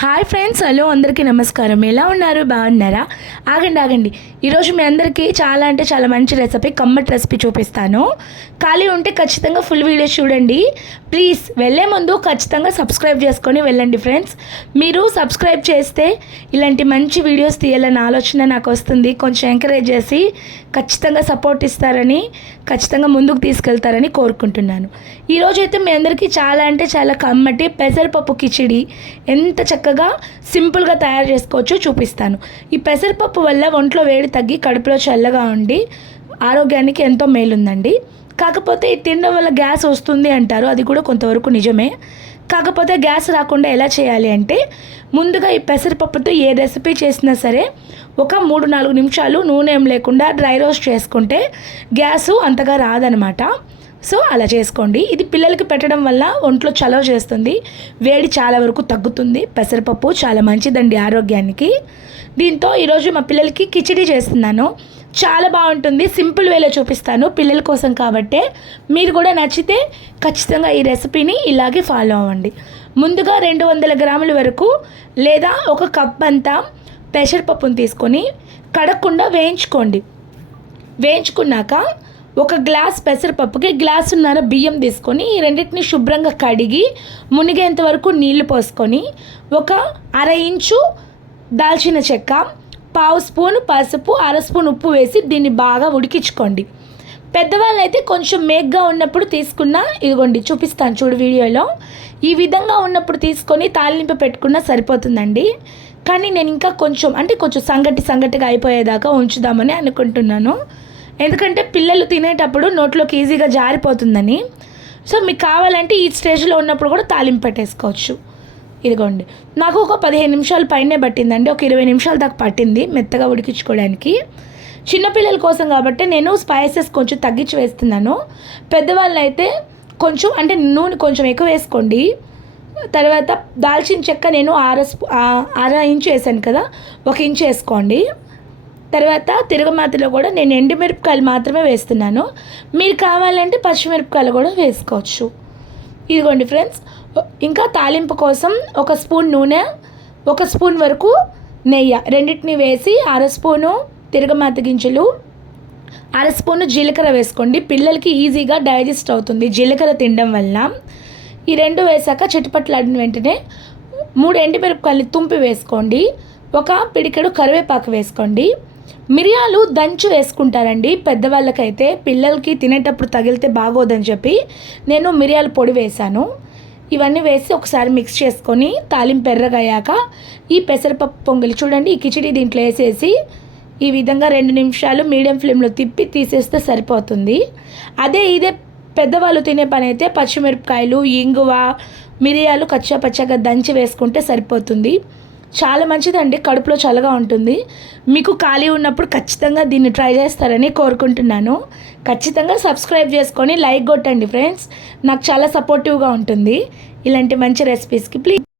Hi friends hello అందరికీ నమస్కారం. ఎలా ఉన్నారు? బాగున్నారా? ఆగండి ఆగండి. ఈరోజు మీ అందరికీ చాలా అంటే చాలా మంచి రెసిపీ కమ్మటి రెసిపీ చూపిస్తాను. ఖాళీ ఉంటే ఖచ్చితంగా ఫుల్ వీడియో చూడండి. ప్లీజ్ వెళ్ళే ముందు ఖచ్చితంగా సబ్స్క్రైబ్ చేసుకొని వెళ్ళండి ఫ్రెండ్స్. మీరు సబ్స్క్రైబ్ చేస్తే ఇలాంటి మంచి వీడియోస్ తీయాలని ఆలోచన నాకు వస్తుంది. కొంచెం ఎంకరేజ్ చేసి ఖచ్చితంగా సపోర్ట్ ఇస్తారని ఖచ్చితంగా ముందుకు తీసుకెళ్తారని కోరుకుంటున్నాను. ఈరోజు అయితే మీ అందరికీ చాలా అంటే చాలా కమ్మటి పెసరపప్పు కిచిడి. ఎంత చక్క చక్కగా సింపుల్గా తయారు చేసుకోవచ్చో చూపిస్తాను. ఈ పెసరపప్పు వల్ల ఒంట్లో వేడి తగ్గి కడుపులో చల్లగా ఉండి ఆరోగ్యానికి ఎంతో మేలుందండి. కాకపోతే ఇది తినడం వల్ల గ్యాస్ వస్తుంది అంటారు అది కూడా కొంతవరకు నిజమే. కాకపోతే గ్యాస్ రాకుండా ఎలా చేయాలి అంటే ముందుగా ఈ పెసరపప్పుతో ఏ రెసిపీ చేసినా సరే ఒక మూడు నాలుగు నిమిషాలు నూనె ఏం లేకుండా డ్రై రోస్ట్ చేసుకుంటే గ్యాసు అంతగా రాదనమాట. సో అలా చేసుకోండి. ఇది పిల్లలకి పెట్టడం వల్ల ఒంట్లో చలవ చేస్తుంది. వేడి చాలా వరకు తగ్గుతుంది. పెసరపప్పు చాలా మంచిదండి ఆరోగ్యానికి. దీంతో ఈరోజు మా పిల్లలకి కిచిడి చేస్తున్నాను. చాలా బాగుంటుంది. సింపుల్ వేలో చూపిస్తాను పిల్లల కోసం కాబట్టే. మీరు కూడా నచ్చితే ఖచ్చితంగా ఈ రెసిపీని ఇలాగే ఫాలో అవ్వండి. ముందుగా రెండు వందల గ్రాముల వరకు లేదా ఒక కప్ అంతా పెసరపప్పును తీసుకొని కడగకుండా వేయించుకోండి. వేయించుకున్నాక ఒక గ్లాస్ పెసరపప్పుకి గ్లాసున్నర బియ్యం తీసుకొని ఈ రెండింటిని శుభ్రంగా కడిగి మునిగేంత వరకు నీళ్ళు పోసుకొని ఒక అర ఇంచు దాల్చిన చెక్క పావు స్పూన్ పసుపు అర స్పూన్ ఉప్పు వేసి దీన్ని బాగా ఉడికించుకోండి. పెద్దవాళ్ళు అయితే కొంచెం మేగ్గా ఉన్నప్పుడు తీసుకున్న ఇదిగోండి చూపిస్తాను చూడు వీడియోలో ఈ విధంగా ఉన్నప్పుడు తీసుకొని తాలింపు పెట్టుకున్నా సరిపోతుందండి. కానీ నేను ఇంకా కొంచెం అంటే కొంచెం సంగటి సంగటిగా అయిపోయేదాకా ఉంచుదామని అనుకుంటున్నాను. ఎందుకంటే పిల్లలు తినేటప్పుడు నోట్లోకి ఈజీగా జారిపోతుందని. సో మీకు కావాలంటే ఈ స్టేజ్లో ఉన్నప్పుడు కూడా తాలింపు పెట్టేసుకోవచ్చు. ఇదిగోండి. నాకు ఒక పదిహేను నిమిషాల పైనే పట్టిందండి. ఒక ఇరవై నిమిషాల దాకా పట్టింది మెత్తగా ఉడికించుకోవడానికి. చిన్నపిల్లల కోసం కాబట్టి నేను స్పైసెస్ కొంచెం తగ్గించి వేస్తున్నాను. పెద్దవాళ్ళు అయితే కొంచెం అంటే నూనె కొంచెం ఎక్కువ వేసుకోండి. తర్వాత దాల్చిన చెక్క నేను ఆర స్పూ- అర ఇంచు వేసాను కదా ఒక ఇంచు వేసుకోండి. తర్వాత తిరగమాతలో కూడా నేను ఎండుమిరపకాయలు మాత్రమే వేస్తున్నాను. మీరు కావాలంటే పచ్చిమిరపకాయలు కూడా వేసుకోవచ్చు. ఇదిగోండి ఫ్రెండ్స్ ఇంకా తాలింపు కోసం ఒక స్పూన్ నూనె ఒక స్పూన్ వరకు నెయ్యి. రెండింటిని వేసి అర స్పూను తిరగమాత గింజలు అర స్పూను జీలకర్ర వేసుకోండి. పిల్లలకి ఈజీగా డైజెస్ట్ అవుతుంది జీలకర్ర తినడం వల్ల ఈ రెండు వేసాక చిట్టుపట్లాడిన వెంటనే మూడు ఎండుమిరపకాయలు తుంపి వేసుకోండి. ఒక పిడికెడు కరివేపాకు వేసుకోండి. మిరియాలు దంచు వేసుకుంటారండి. పెద్దవాళ్ళకైతే పిల్లలకి తినేటప్పుడు తగిలితే బాగోదని చెప్పి నేను మిరియాల పొడి వేశాను. ఇవన్నీ వేసి ఒకసారి మిక్స్ చేసుకొని తాలింపు ఎర్రగయ్యాక ఈ పెసరపప్పు పొంగలి చూడండి ఈ కిచిడి దీంట్లో వేసేసి ఈ విధంగా రెండు నిమిషాలు మీడియం ఫ్లేమ్లో తిప్పి తీసేస్తే సరిపోతుంది. అదే ఇదే పెద్దవాళ్ళు తినే పని అయితే పచ్చిమిరపకాయలు ఇంగువ మిరియాలు కచ్చా పచ్చగా దంచి వేసుకుంటే సరిపోతుంది. చాలా మంచిదండి కడుపులో చల్లగా ఉంటుంది. మీకు ఖాళీ ఉన్నప్పుడు ఖచ్చితంగా దీన్ని ట్రై చేస్తారని కోరుకుంటున్నాను. ఖచ్చితంగా సబ్స్క్రైబ్ చేసుకొని లైక్ కొట్టండి ఫ్రెండ్స్. నాకు చాలా సపోర్టివ్గా ఉంటుంది. ఇలాంటి మంచి రెసిపీస్కి ప్లీజ్